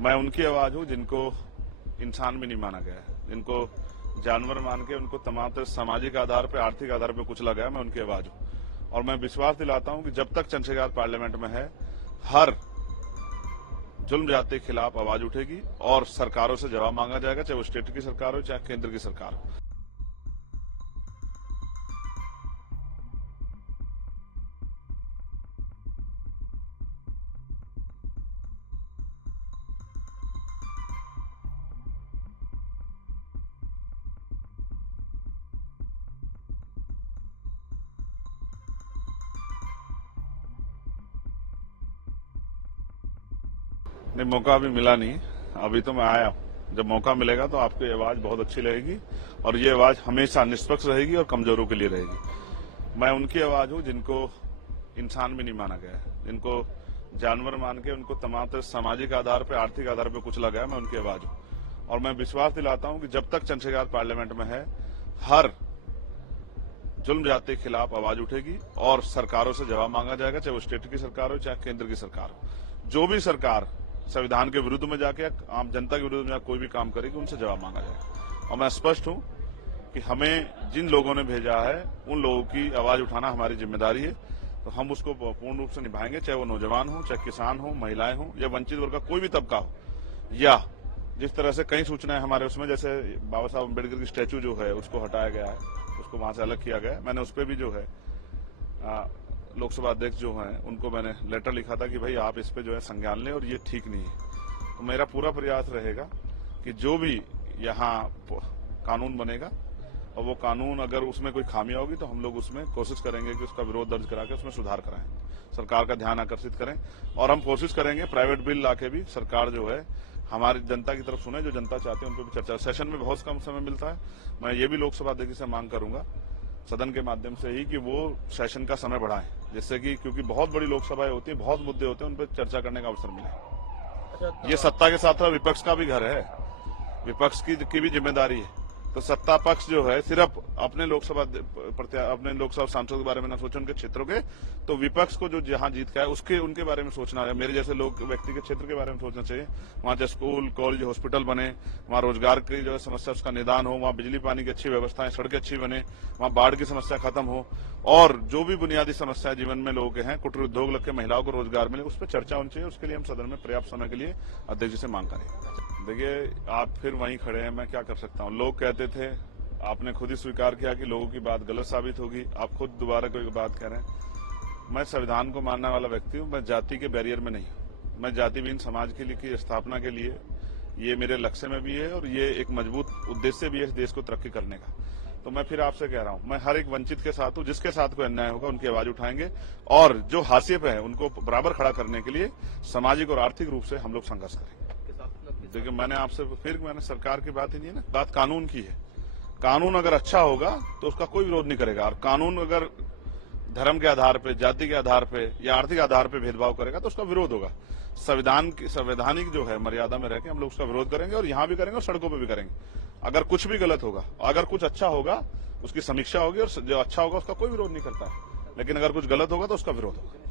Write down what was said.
मैं उनकी आवाज हूं जिनको इंसान भी नहीं माना गया है, जिनको जानवर मान के उनको तमाम तरह सामाजिक आधार पर, आर्थिक आधार पर कुचला गया। मैं उनकी आवाज हूं और मैं विश्वास दिलाता हूं कि जब तक चंद्रशेखर पार्लियामेंट में है, हर जुल्म जाति के खिलाफ आवाज उठेगी और सरकारों से जवाब मांगा जाएगा, चाहे वो स्टेट की सरकार हो चाहे केंद्र की सरकार हो। नहीं, मौका अभी मिला नहीं, अभी तो मैं आया हूं। जब मौका मिलेगा तो आपकी आवाज बहुत अच्छी रहेगी और ये आवाज हमेशा निष्पक्ष रहेगी और कमजोरों के लिए रहेगी। मैं उनकी आवाज हूं जिनको इंसान भी नहीं माना गया है, जिनको जानवर मान के उनको तमाम तरह सामाजिक आधार पर, आर्थिक आधार पर कुचला गया। मैं उनकी आवाज हूं और मैं विश्वास दिलाता हूं कि जब तक चंद्रशेखर पार्लियामेंट में है, हर जुल्म जाति के खिलाफ आवाज उठेगी और सरकारों से जवाब मांगा जाएगा, चाहे वो स्टेट की सरकार हो चाहे केंद्र की सरकार हो। जो भी सरकार संविधान के विरुद्ध में जाके आम जनता के विरुद्ध में कोई भी काम करेगी, उनसे जवाब मांगा जाएगा। और मैं स्पष्ट हूं कि हमें जिन लोगों ने भेजा है उन लोगों की आवाज उठाना हमारी जिम्मेदारी है, तो हम उसको पूर्ण रूप से निभाएंगे, चाहे वो नौजवान हो, चाहे किसान हो, महिलाएं हो या वंचित वर्ग का कोई भी तबका हो। या जिस तरह से कई सूचनाएं हमारे उसमें, जैसे बाबा साहब अम्बेडकर की स्टैच्यू जो है उसको हटाया गया है, उसको वहां से अलग किया गया है। मैंने उस पर भी जो है लोकसभा अध्यक्ष जो हैं उनको मैंने लेटर लिखा था कि भाई आप इस पे जो है संज्ञान लें और ये ठीक नहीं है। तो मेरा पूरा प्रयास रहेगा कि जो भी यहाँ कानून बनेगा और वो कानून अगर उसमें कोई खामियां होगी तो हम लोग उसमें कोशिश करेंगे कि उसका विरोध दर्ज करा के उसमें सुधार कराएं, सरकार का ध्यान आकर्षित करें। और हम कोशिश करेंगे प्राइवेट बिल लाके भी सरकार जो है हमारी जनता की तरफ सुने, जो जनता चाहती है उन पर भी चर्चा। सेशन में बहुत कम समय मिलता है, मैं ये भी लोकसभा अध्यक्ष से मांग करूंगा सदन के माध्यम से ही कि वो सेशन का समय बढ़ाएं, जिससे कि क्योंकि बहुत बड़ी लोकसभाएं होती है, बहुत मुद्दे होते हैं, उन पर चर्चा करने का अवसर मिले। ये सत्ता के साथ विपक्ष का भी घर है, विपक्ष की भी जिम्मेदारी है। तो सत्ता पक्ष जो है सिर्फ अपने लोकसभा सांसद के बारे में ना सोचे, उनके क्षेत्रों के, तो विपक्ष को जो जहां जीत का है उसके उनके बारे में सोचना है। मेरे जैसे लोग व्यक्ति के क्षेत्र के बारे में सोचना चाहिए। वहां जो स्कूल, कॉलेज, हॉस्पिटल बने, वहां रोजगार की जो समस्या उसका निदान हो, वहां बिजली पानी की अच्छी व्यवस्थाएं, सड़कें अच्छी बने, वहां बाढ़ की समस्या खत्म हो और जो भी बुनियादी समस्या जीवन में लोगों के हैं, कुटीर उद्योग लग के महिलाओं को रोजगार मिले, उस पर चर्चा होनी चाहिए। उसके लिए हम सदन में पर्याप्त समय के लिए अध्यक्ष जी से मांग करें। देखिए, आप फिर वहीं खड़े हैं, मैं क्या कर सकता हूं। लोग कहते थे, आपने खुद ही स्वीकार किया कि लोगों की बात गलत साबित होगी, आप खुद दोबारा कोई बात कह रहे हैं। मैं संविधान को मानने वाला व्यक्ति हूं, मैं जाति के बैरियर में नहीं हूं। मैं जाति विहीन समाज के लिए की स्थापना के लिए, ये मेरे लक्ष्य में भी है और ये एक मजबूत उद्देश्य भी है इस देश को तरक्की करने का। तो मैं फिर आपसे कह रहा हूं, मैं हर एक वंचित के साथ हूं, जिसके साथ कोई अन्याय होगा उनकी आवाज उठाएंगे और जो हाशिए पे है उनको बराबर खड़ा करने के लिए सामाजिक और आर्थिक रूप से हम लोग संघर्ष करेंगे। देखिए, मैंने सरकार की बात ही नहीं है ना, बात कानून की है। कानून अगर अच्छा होगा तो उसका कोई विरोध नहीं करेगा, और कानून अगर धर्म के आधार पे, जाति के आधार पे या आर्थिक आधार पे भेदभाव करेगा तो उसका विरोध होगा। संवैधानिक जो है मर्यादा में रहकर हम लोग उसका विरोध करेंगे और यहाँ भी करेंगे और सड़कों पे भी करेंगे। अगर कुछ भी गलत होगा, अगर कुछ अच्छा होगा उसकी समीक्षा होगी और जो अच्छा होगा उसका कोई विरोध नहीं करता है, लेकिन अगर कुछ गलत होगा तो उसका विरोध होगा।